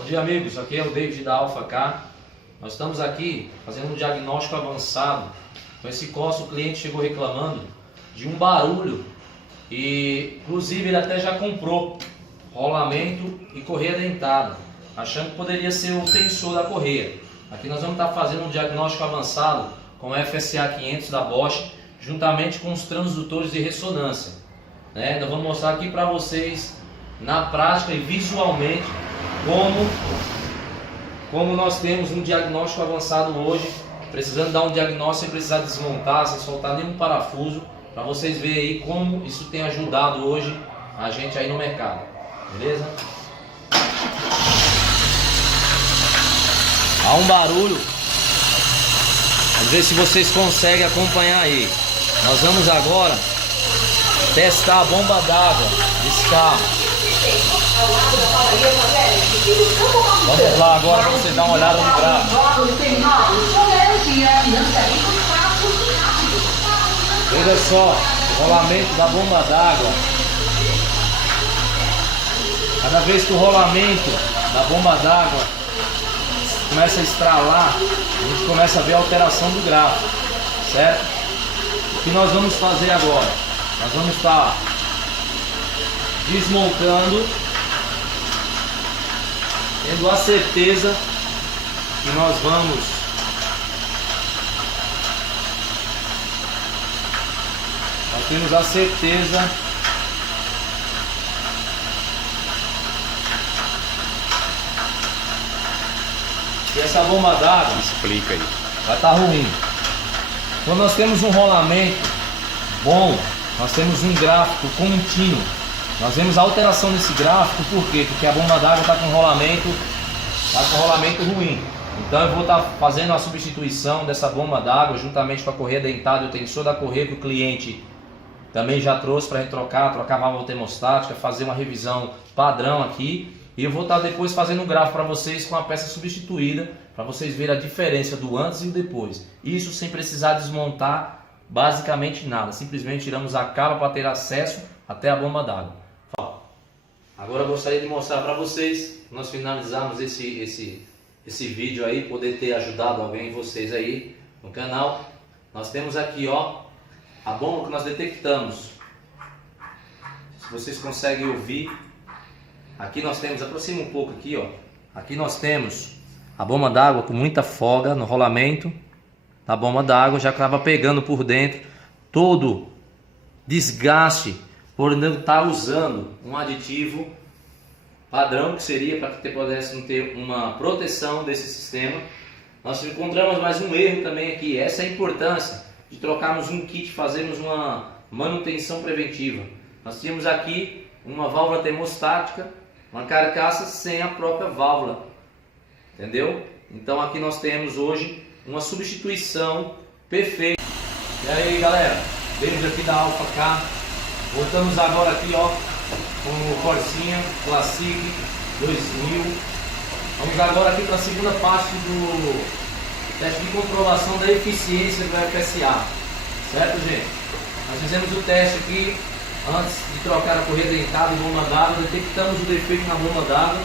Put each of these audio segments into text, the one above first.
Bom dia, amigos, aqui é o David da Alpha Car. Nós estamos aqui fazendo um diagnóstico avançado. Com esse costo, o cliente chegou reclamando de um barulho e inclusive ele até já comprou rolamento e correia dentada, achando que poderia ser o tensor da correia. Aqui nós vamos estar fazendo um diagnóstico avançado com o FSA 500 da Bosch, juntamente com os transdutores de ressonância. Nós vamos mostrar aqui para vocês na prática e visualmente como nós temos um diagnóstico avançado hoje, precisando dar um diagnóstico sem precisar desmontar, sem soltar nenhum parafuso, para vocês verem aí como isso tem ajudado hoje a gente aí no mercado, beleza? Há um barulho, vamos ver se vocês conseguem acompanhar aí. Nós vamos agora testar a bomba d'água desse carro. Vamos lá agora para você dar uma olhada no gráfico. Veja só, o rolamento da bomba d'água. Cada vez que o rolamento da bomba d'água começa a estralar, a gente começa a ver a alteração do gráfico, certo? O que nós vamos fazer agora? Nós vamos estar desmontando, tendo a certeza que nós temos a certeza que essa bomba d'água explica aí, vai estar ruim. Quando nós temos um rolamento bom, nós temos um gráfico contínuo. Nós vemos a alteração desse gráfico, por quê? Porque a bomba d'água está com rolamento ruim. Então eu vou estar fazendo a substituição dessa bomba d'água juntamente com a correia dentada e o tensor da correia que o cliente também já trouxe para trocar a válvula termostática, fazer uma revisão padrão aqui. E eu vou estar depois fazendo um gráfico para vocês com a peça substituída, para vocês verem a diferença do antes e o depois. Isso sem precisar desmontar basicamente nada, simplesmente tiramos a cava para ter acesso até a bomba d'água. Agora eu gostaria de mostrar para vocês, nós finalizarmos esse vídeo aí, poder ter ajudado alguém, vocês aí no canal. Nós temos aqui, ó, a bomba que nós detectamos. Se vocês conseguem ouvir, aqui nós temos, aproxima um pouco aqui, ó. Aqui nós temos a bomba d'água com muita folga no rolamento da bomba d'água, já estava pegando por dentro todo desgaste por não estar usando um aditivo padrão, que seria para que pudéssemos ter uma proteção desse sistema. Nós encontramos mais um erro também aqui, essa é a importância de trocarmos um kit, fazermos uma manutenção preventiva. Nós tínhamos aqui uma válvula termostática, uma carcaça sem a própria válvula, entendeu? Então aqui nós temos hoje uma substituição perfeita. E aí galera, David aqui da Alpha Car. Voltamos agora aqui, ó, com o Corsinha Classic 2000. Vamos agora aqui para a segunda parte do teste de comprovação da eficiência do FSA, certo, gente? Nós fizemos o teste aqui antes de trocar a correia dentada e bomba d'água, detectamos o defeito na bomba d'água.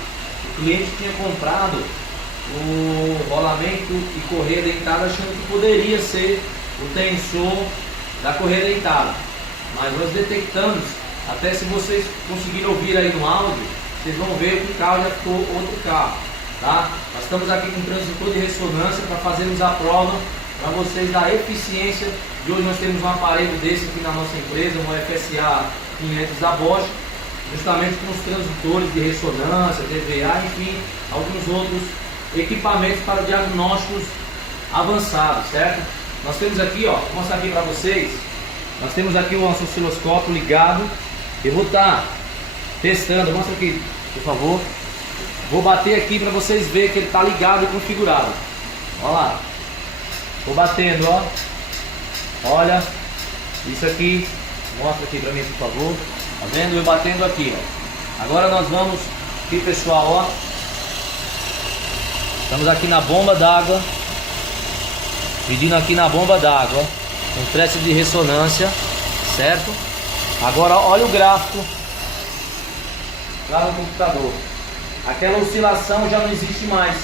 O cliente tinha comprado o rolamento e correia dentada achando que poderia ser o tensor da correia dentada, mas nós detectamos, até se vocês conseguirem ouvir aí no áudio, vocês vão ver que o carro já ficou outro carro, tá? Nós estamos aqui com um transdutor de ressonância para fazermos a prova para vocês da eficiência. De hoje nós temos um aparelho desse aqui na nossa empresa, um FSA 500 da Bosch, justamente com os transdutores de ressonância, TVA, enfim, alguns outros equipamentos para diagnósticos avançados, certo? Nós temos aqui, ó, vou mostrar aqui para vocês, nós temos aqui o nosso osciloscópio ligado. Eu vou estar testando, mostra aqui, por favor. Vou bater aqui para vocês verem que ele está ligado e configurado. Olha lá, vou batendo, ó. Olha, isso aqui, mostra aqui para mim, por favor. Tá vendo? Eu batendo aqui, ó. Agora nós vamos aqui, pessoal, ó. Estamos aqui na bomba d'água, pedindo aqui na bomba d'água, com teste de ressonância, certo? Agora olha o gráfico lá no computador. aquela oscilação já não existe mais,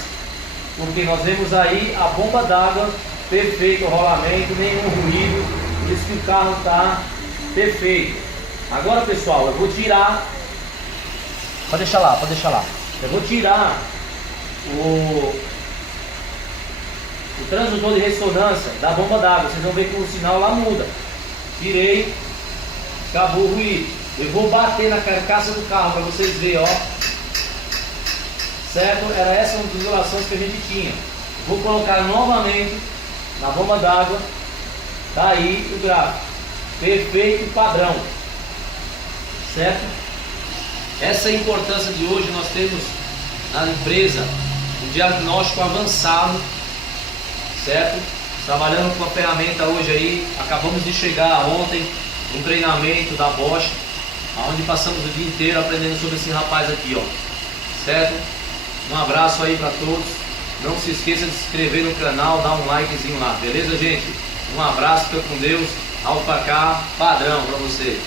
porque nós vemos aí a bomba d'água perfeito, o rolamento, nenhum ruído, por isso que o carro está perfeito. Agora, pessoal, eu vou tirar, pode deixar lá, eu vou tirar o transdutor de ressonância da bomba d'água. Vocês vão ver que o sinal lá muda. Tirei, acabou o ruído. Eu vou bater na carcaça do carro para vocês verem, ó. Certo? Era essa uma das violações que a gente tinha. Vou colocar novamente na bomba d'água. Tá aí o gráfico. Perfeito padrão. Certo? Essa é a importância de hoje. Nós temos na empresa um diagnóstico avançado. Certo? Trabalhando com a ferramenta hoje aí. Acabamos de chegar ontem um treinamento da Bosch, onde passamos o dia inteiro aprendendo sobre esse rapaz aqui, ó. Certo? Um abraço aí para todos. Não se esqueça de se inscrever no canal, dar um likezinho lá, beleza, gente? Um abraço, fica com Deus. Alto pra cá, padrão para você.